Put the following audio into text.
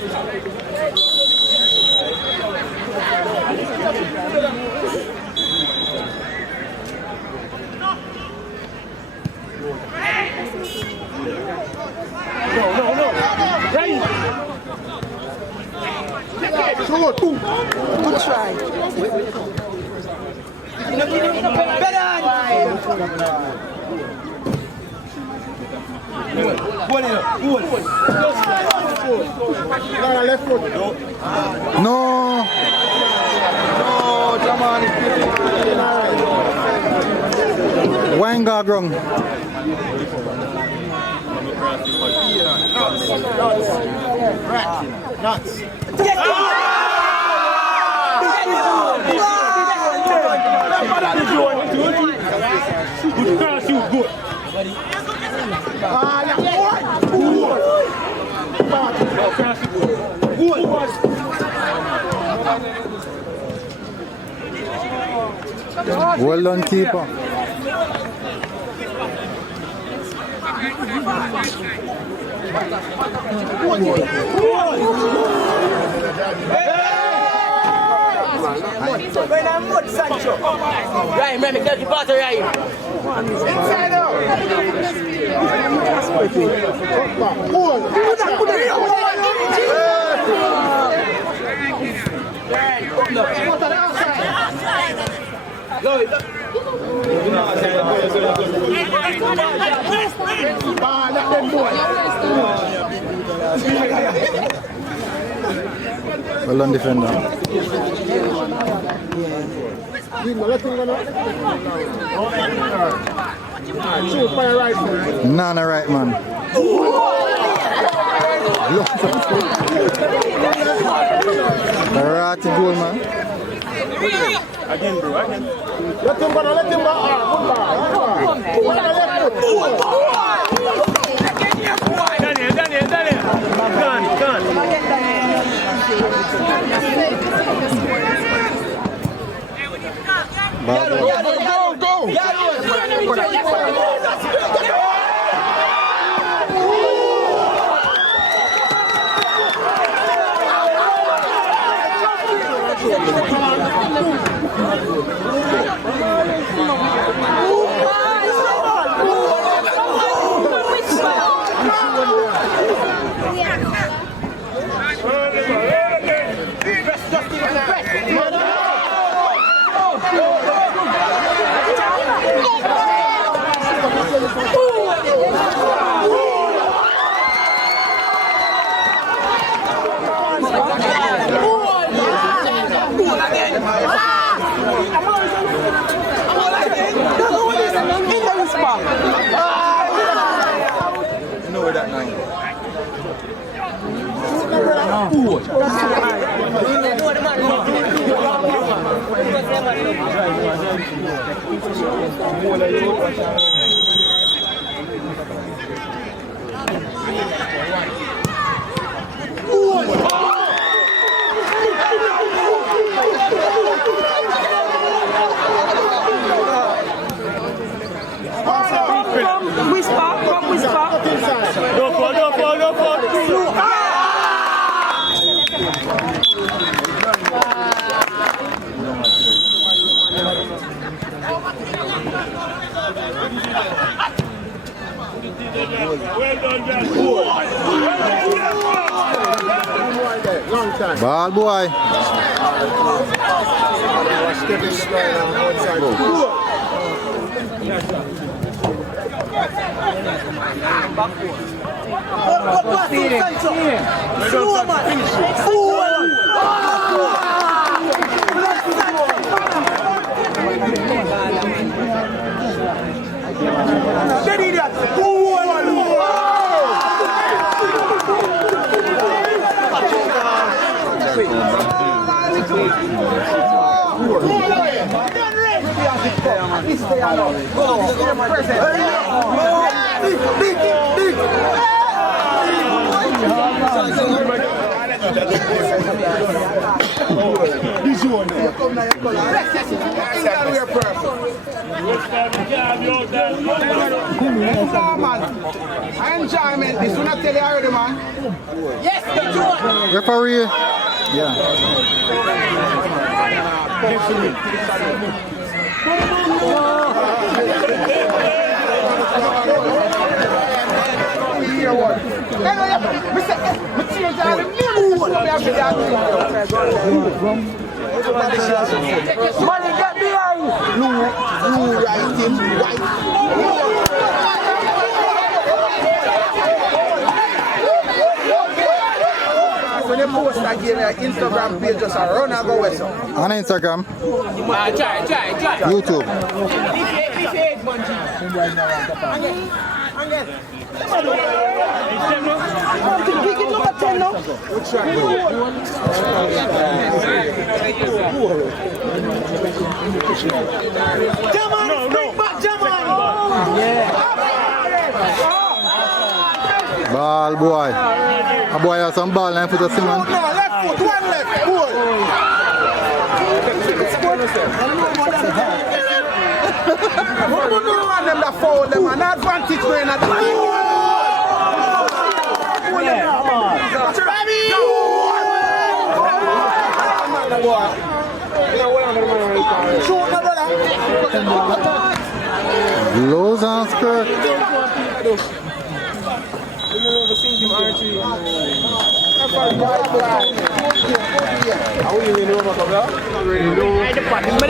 No. Right. Good try. No, Jamal. Wine got wrong. Nuts. Good cross, you good. Well done, keeper. When I'm good, Sancho. Right, let me tell you part of right. Inside out. Well done, defender. Nana right, man. Right goal, man. Again, bro, again. Let him go. Daniel. Done. Go. Ball boy. This Enjoyment, this will not tell you already, man. Yes, get you one. Referee. Yeah. Money, get behind. When you post that game, your Instagram page just a run and go with some. On Instagram, Try. YouTube. Ball boy. A boy has some ball and put a sim on. No, left foot, one left, good. No one them that foul them, an advantage going at Blows and skirt. But